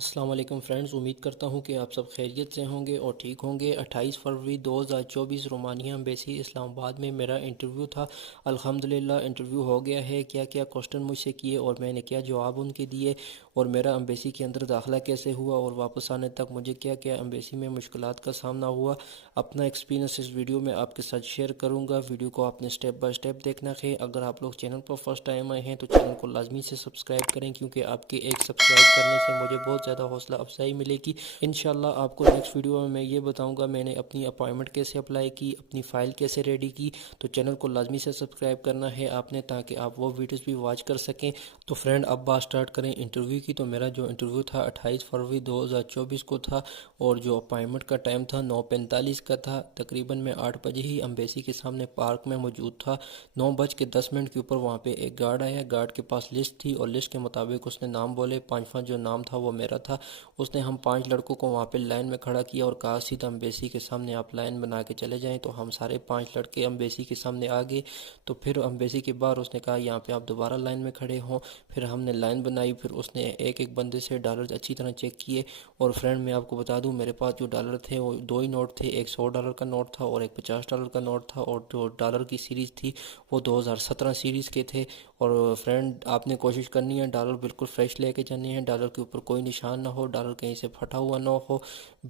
السلام علیکم فرینڈز، امید کرتا ہوں کہ آپ سب خیریت سے ہوں گے اور ٹھیک ہوں گے۔ 28 فروری 2024 رومانیہ ایمبیسی اسلام آباد میں میرا انٹرویو تھا۔ الحمدللہ انٹرویو ہو گیا ہے۔ کیا کیا کوسچن مجھ سے کیے اور میں نے کیا جواب ان کے دیے، اور میرا ایمبیسی کے اندر داخلہ کیسے ہوا، اور واپس آنے تک مجھے کیا کیا ایمبیسی میں مشکلات کا سامنا ہوا، اپنا ایکسپیرینس اس ویڈیو میں آپ کے ساتھ شیئر کروں گا۔ ویڈیو کو آپ نے سٹیپ بائی سٹیپ دیکھنا ہے۔ اگر آپ لوگ چینل پر فرسٹ ٹائم آئے ہیں تو چینل کو لازمی سے سبسکرائب کریں، کیونکہ آپ کے ایک سبسکرائب کرنے سے مجھے بہت زیادہ حوصلہ افزائی ملے گی۔ انشاءاللہ آپ کو نیکسٹ ویڈیو میں یہ بتاؤں گا میں نے اپنی اپائنٹمنٹ کیسے اپلائی کی، اپنی فائل کیسے ریڈی کی۔ تو چینل کو لازمی سے سبسکرائب کرنا ہے آپ نے، تاکہ آپ وہ ویڈیوز بھی واچ کر سکیں۔ تو فرینڈ اب بات سٹارٹ کریں انٹرویو کی۔ تو میرا جو انٹرویو تھا 28 فروری 2024 کو تھا، اور جو اپائنٹمنٹ کا ٹائم تھا 9:45 کا تھا۔ تقریباً میں 8 بجے ہی ایمبیسی کے سامنے پارک میں موجود تھا۔ 9:10 کے اوپر وہاں پہ ایک گارڈ آیا۔ گارڈ کے پاس لسٹ تھی، اور لسٹ کے مطابق اس نے نام بولے۔ پانچواں جو نام تھا وہ میرا تھا۔ اس نے ہم 5 لڑکوں کو وہاں پہ لائن میں کھڑا کیا اور کہا سیدھا ایمبیسی کے سامنے آپ لائن بنا کے چلے جائیں۔ تو ہم سارے 5 لڑکے ایمبیسی کے سامنے آ گئے۔ تو پھر ایمبیسی کے باہر اس نے کہا یہاں پہ آپ دوبارہ لائن میں کھڑے ہوں۔ پھر ہم نے لائن بنائی، پھر اس نے ایک ایک بندے سے ڈالر اچھی طرح چیک کیے۔ اور فرینڈ میں آپ کو بتا دوں میرے پاس جو ڈالر تھے وہ 2 ہی نوٹ تھے، ایک $100 کا نوٹ تھا اور ایک $50 کا نوٹ تھا، اور جو ڈالر کی سیریز تھی وہ 2017 سیریز کے تھے۔ اور فرینڈ آپ نے کوشش کرنی ہے ڈالر بالکل فریش لے کے جانے ہیں، ڈالر کے اوپر کوئی نشان نہ ہو، ڈالر کہیں سے پھٹا ہوا نہ ہو،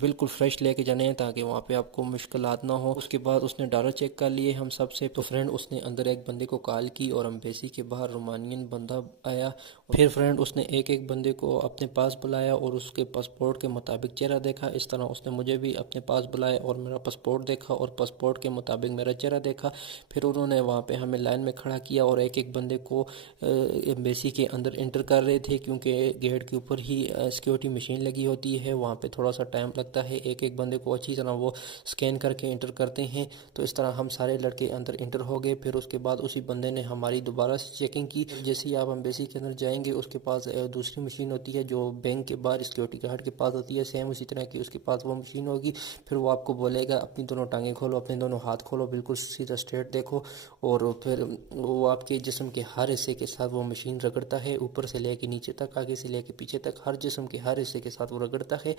بالکل فریش لے کے جانے ہیں تاکہ وہاں پہ آپ کو مشکلات نہ ہو۔ اس کے بعد اس نے ڈالر چیک کر لیے ہم سب سے۔ تو فرینڈ اس نے اندر ایک بندے کو کال کی اور ایمبیسی کے باہر رومانین بندہ آیا۔ پھر فرینڈ اس نے ایک ایک بندے کو اپنے پاس بلایا اور اس کے پاسپورٹ کے مطابق چہرہ دیکھا۔ اس طرح اس نے مجھے بھی اپنے پاس بلایا اور میرا پاسپورٹ دیکھا اور پاسپورٹ کے مطابق میرا چہرہ دیکھا۔ پھر انہوں نے وہاں پہ ہمیں لائن میں کھڑا کیا اور ایک ایک بندے کو ایمبیسی کے اندر انٹر کر رہے تھے، کیونکہ گیٹ کے اوپر ہی سیکیورٹی مشین لگی ہوتی ہے، وہاں پہ تھوڑا سا ٹائم لگتا ہے۔ ایک ایک بندے کو اچھی طرح وہ سکین کر کے انٹر کرتے ہیں۔ تو اس طرح ہم سارے لڑکے اندر انٹر ہو گئے۔ پھر اس کے بعد اسی بندے نے ہماری دوبارہ سے چیکنگ کی۔ جیسے ہی آپ ایمبیسی کے اندر جائیں گے اس کے پاس دوسری مشین ہوتی ہے جو بینک کے باہر سیکیورٹی گارڈ کے پاس ہوتی ہے، سیم اسی طرح کی اس کے پاس وہ مشین ہوگی۔ پھر وہ آپ کو بولے گا اپنی دونوں ٹانگیں کھولو، اپنے دونوں ہاتھ کھولو، بالکل سیدھا اسٹریٹ دیکھو، اور پھر وہ آپ کے جسم کے ہر حصے کے ساتھ وہ مشین رگڑتا ہے، اوپر سے لے کے نیچے تک، آگے سے لے کے پیچھے تک، ہر جسم کے ہر حصے کے ساتھ وہ رگڑتا ہے۔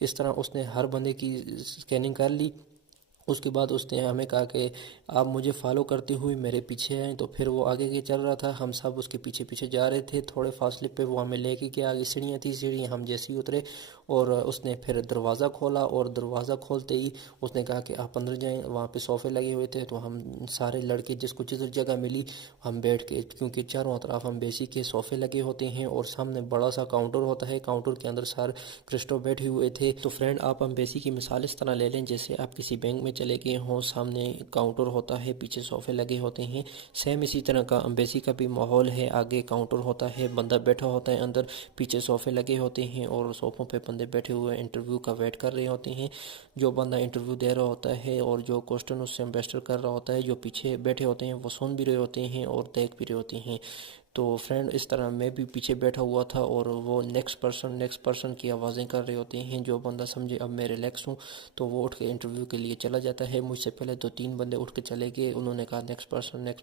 اس طرح اس نے ہر بندے کی سکیننگ کر لی۔ اس کے بعد اس نے ہمیں کہا کہ آپ مجھے فالو کرتے ہوئے میرے پیچھے آئیں۔ تو پھر وہ آگے کے چل رہا تھا، ہم سب اس کے پیچھے پیچھے جا رہے تھے۔ تھوڑے فاصلے پہ وہ ہمیں لے کے گیا، آگے سیڑھیاں تھی، سیڑھیاں ہم جیسے ہی اترے اور اس نے پھر دروازہ کھولا، اور دروازہ کھولتے ہی اس نے کہا کہ آپ اندر جائیں۔ وہاں پہ صوفے لگے ہوئے تھے، تو ہم سارے لڑکے جس کو جدھر جگہ ملی ہم بیٹھ کے، کیونکہ چاروں طرف ہم بیسی کے صوفے لگے ہوتے ہیں اور سامنے بڑا سا کاؤنٹر ہوتا ہے، کاؤنٹر کے اندر سارے کرسٹو بیٹھے ہوئے تھے۔ تو فرینڈ آپ ایمبیسی کی مثال اس طرح لے لیں جیسے آپ کسی بینک میں چلے گئے ہوں، سامنے کاؤنٹر ہوتا ہے، پیچھے صوفے لگے ہوتے ہیں، سیم اسی طرح کا ایمبیسی کا بھی ماحول ہے۔ آگے کاؤنٹر ہوتا ہے، بندہ بیٹھا ہوتا ہے اندر، پیچھے صوفے لگے ہوتے ہیں اور صوفوں پہ بندے بیٹھے ہوئے انٹرویو کا ویٹ کر رہے ہوتے ہیں۔ جو بندہ انٹرویو دے رہا ہوتا ہے اور جو کوسچن اس سے ایمبیسڈر کر رہا ہوتا ہے، جو پیچھے بیٹھے ہوتے ہیں وہ سن بھی رہے ہوتے ہیں اور دیکھ بھی رہے ہوتے ہیں۔ تو فرینڈ اس طرح میں بھی پیچھے بیٹھا ہوا تھا اور وہ نیکسٹ پرسن کی آوازیں کر رہے ہوتے ہیں۔ جو بندہ سمجھے اب میں ریلیکس ہوں تو وہ اٹھ کے انٹرویو کے لیے چلا جاتا ہے۔ مجھ سے پہلے 2-3 بندے اٹھ کے چلے گئے، انہوں نے کہا نیکسٹ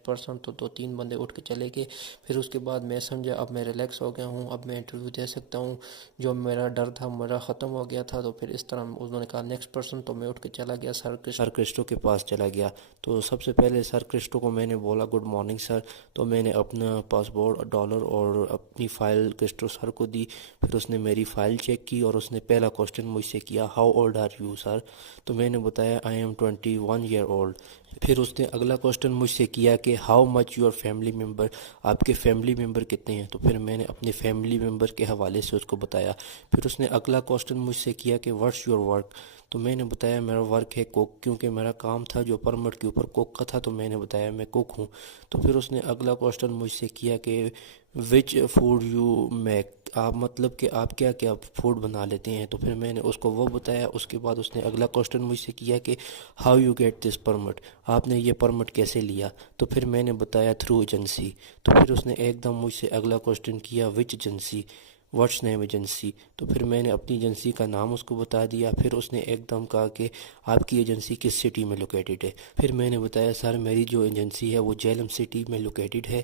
پرسن، تو 2-3 بندے اٹھ کے چلے گئے۔ پھر اس کے بعد میں سمجھا اب میں ریلیکس ہو گیا ہوں، اب میں انٹرویو دے سکتا ہوں، جو میرا ڈر تھا میرا ختم ہو گیا تھا۔ تو پھر اس طرح انہوں نے کہا نیکسٹ پرسن، تو میں اٹھ کے چلا گیا، سر کرسٹو کے پاس چلا گیا۔ تو سب سے پہلے سر کرسٹو کو میں نے بولا گڈ مارننگ سر۔ تو میں نے اپنا پاسپورٹ، ڈالر اور اپنی فائل کرسٹو سر کو دی۔ پھر اس نے میری فائل چیک کی اور اس نے پہلا کوسچن مجھ سے کیا how old are you sir? تو میں نے بتایا آئی ایم 21 ایئر اولڈ۔ پھر اس نے اگلا کوسچن مجھ سے کیا کہ how much your family member, آپ کے فیملی ممبر کتنے ہیں؟ تو پھر میں نے اپنے فیملی ممبر کے حوالے سے اس کو بتایا۔ پھر اس نے اگلا کوسچن مجھ سے کیا کہ واٹس یور ورک؟ تو میں نے بتایا میرا ورک ہے کوک، کیونکہ میرا کام تھا جو پرمٹ کے اوپر کوک کا تھا، تو میں نے بتایا میں کوک ہوں۔ تو پھر اس نے اگلا کوسچن مجھ سے کیا کہ وچ فوڈ یو میک، آپ مطلب کہ آپ کیا کیا فوڈ بنا لیتے ہیں؟ تو پھر میں نے اس کو وہ بتایا۔ اس کے بعد اس نے اگلا کوسچن مجھ سے کیا کہ how you get this permit, آپ نے یہ پرمٹ کیسے لیا؟ تو پھر میں نے بتایا تھرو ایجنسی۔ تو پھر اس نے ایک دم مجھ سے اگلا کوسچن کیا وچ ایجنسی، واٹس نیم ایجنسی؟ تو پھر میں نے اپنی ایجنسی کا نام اس کو بتا دیا۔ پھر اس نے ایک دم کہا کہ آپ کی ایجنسی کس سٹی میں لوکیٹڈ ہے؟ پھر میں نے بتایا سر میری جو ایجنسی ہے وہ جہلم سٹی میں لوکیٹڈ ہے۔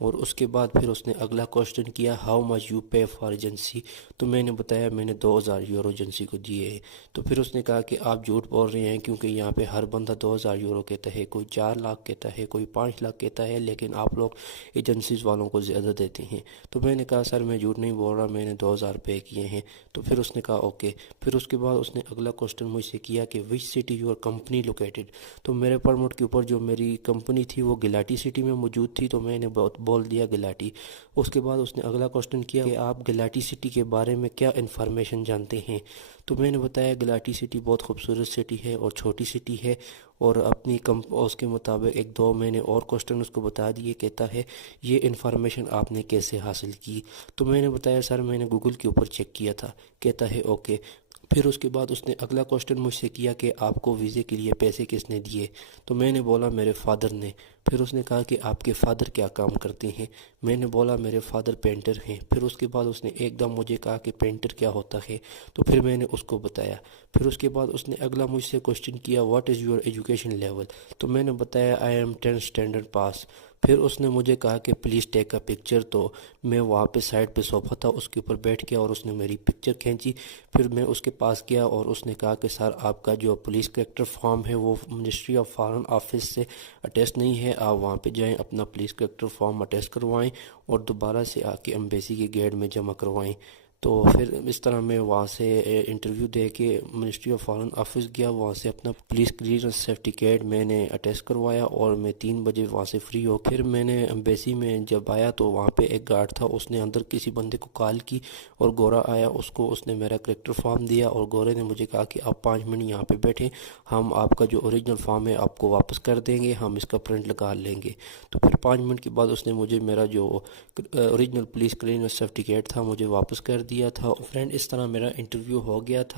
اور اس کے بعد پھر اس نے اگلا کوشچن کیا how much you pay for agency, تو میں نے بتایا میں نے 2,000 یورو ایجنسی کو دیے ہیں۔ تو پھر اس نے کہا کہ آپ جھوٹ بول رہے ہیں کیونکہ یہاں پہ ہر بندہ 2,000 یورو کہتا ہے، کوئی 4 لاکھ کہتا ہے، کوئی 5 لاکھ کہتا ہے، لیکن آپ لوگ ایجنسیز والوں کو زیادہ دیتے ہیں۔ تو میں نے کہا سر میں جھوٹ نہیں بول رہا، میں نے 2,000 پے کیے ہیں۔ تو پھر اس نے کہا اوکے۔ پھر اس کے بعد اس نے اگلا کوشچن مجھ سے کیا کہ وچ سٹی یور کمپنی لوکیٹڈ، تو میرے پرمٹ کے اوپر جو میری کمپنی تھی وہ گلاٹی سٹی میں موجود تھی، تو میں نے بول دیا گلاٹی۔ اس کے بعد اس نے اگلا کوشچن کیا کہ آپ گلاٹی سٹی کے بارے میں کیا انفارمیشن جانتے ہیں، تو میں نے بتایا گلاٹی سٹی بہت خوبصورت سٹی ہے اور چھوٹی سٹی ہے، اور اپنی اس کے مطابق ایک دو میں نے اور کوشچن اس کو بتا دیے۔ کہتا ہے یہ انفارمیشن آپ نے کیسے حاصل کی، تو میں نے بتایا سر میں نے گوگل کے اوپر چیک کیا تھا۔ کہتا ہے اوکے۔ پھر اس کے بعد اس نے اگلا کوشچن مجھ سے کیا کہ آپ کو ویزے کے لیے پیسے کس نے دیے، تو میں نے بولا میرے فادر نے۔ پھر اس نے کہا کہ آپ کے فادر کیا کام کرتے ہیں، میں نے بولا میرے فادر پینٹر ہیں۔ پھر اس کے بعد اس نے ایک دم مجھے کہا کہ پینٹر کیا ہوتا ہے، تو پھر میں نے اس کو بتایا۔ پھر اس کے بعد اس نے اگلا مجھ سے کوشچن کیا what is your education level, تو میں نے بتایا آئی ایم 10th اسٹینڈرڈ پاس۔ پھر اس نے مجھے کہا کہ پلیز ٹیک اے پکچر، تو میں وہاں پہ سائڈ پہ صوفہ تھا اس کے اوپر بیٹھ گیا اور اس نے میری پکچر کھینچی۔ پھر میں اس کے پاس گیا اور اس نے کہا کہ سر آپ کا جو پولیس کریکٹر فارم ہے وہ منسٹری آف فارن آفس سے اٹیسٹ نہیں ہے، آپ وہاں پہ جائیں اپنا پولیس کریکٹر فارم اٹیسٹ کروائیں اور دوبارہ سے آ کے ایمبیسی کے گیٹ میں جمع کروائیں۔ تو پھر اس طرح میں وہاں سے انٹرویو دے کے منسٹری آف فارن آفس گیا، وہاں سے اپنا پولیس کلیئرنس سرٹیفکیٹ میں نے اٹیسٹ کروایا اور میں 3 بجے وہاں سے فری ہو۔ پھر میں نے ایمبیسی میں جب آیا تو وہاں پہ ایک گارڈ تھا، اس نے اندر کسی بندے کو کال کی اور گورا آیا، اس نے میرا کریکٹر فارم دیا اور گورے نے مجھے کہا کہ آپ 5 منٹ یہاں پہ بیٹھیں، ہم آپ کا جو اوریجنل فارم ہے آپ کو واپس کر دیں گے، ہم اس کا پرنٹ لگا لیں گے۔ تو پھر 5 منٹ کے بعد اس نے مجھے میرا جو اوریجنل پولیس کلیئرنس سرٹیفکیٹ تھا مجھے واپس کر دیا تھا۔ فرینڈ اس طرح میرا انٹرویو ہو گیا تھا۔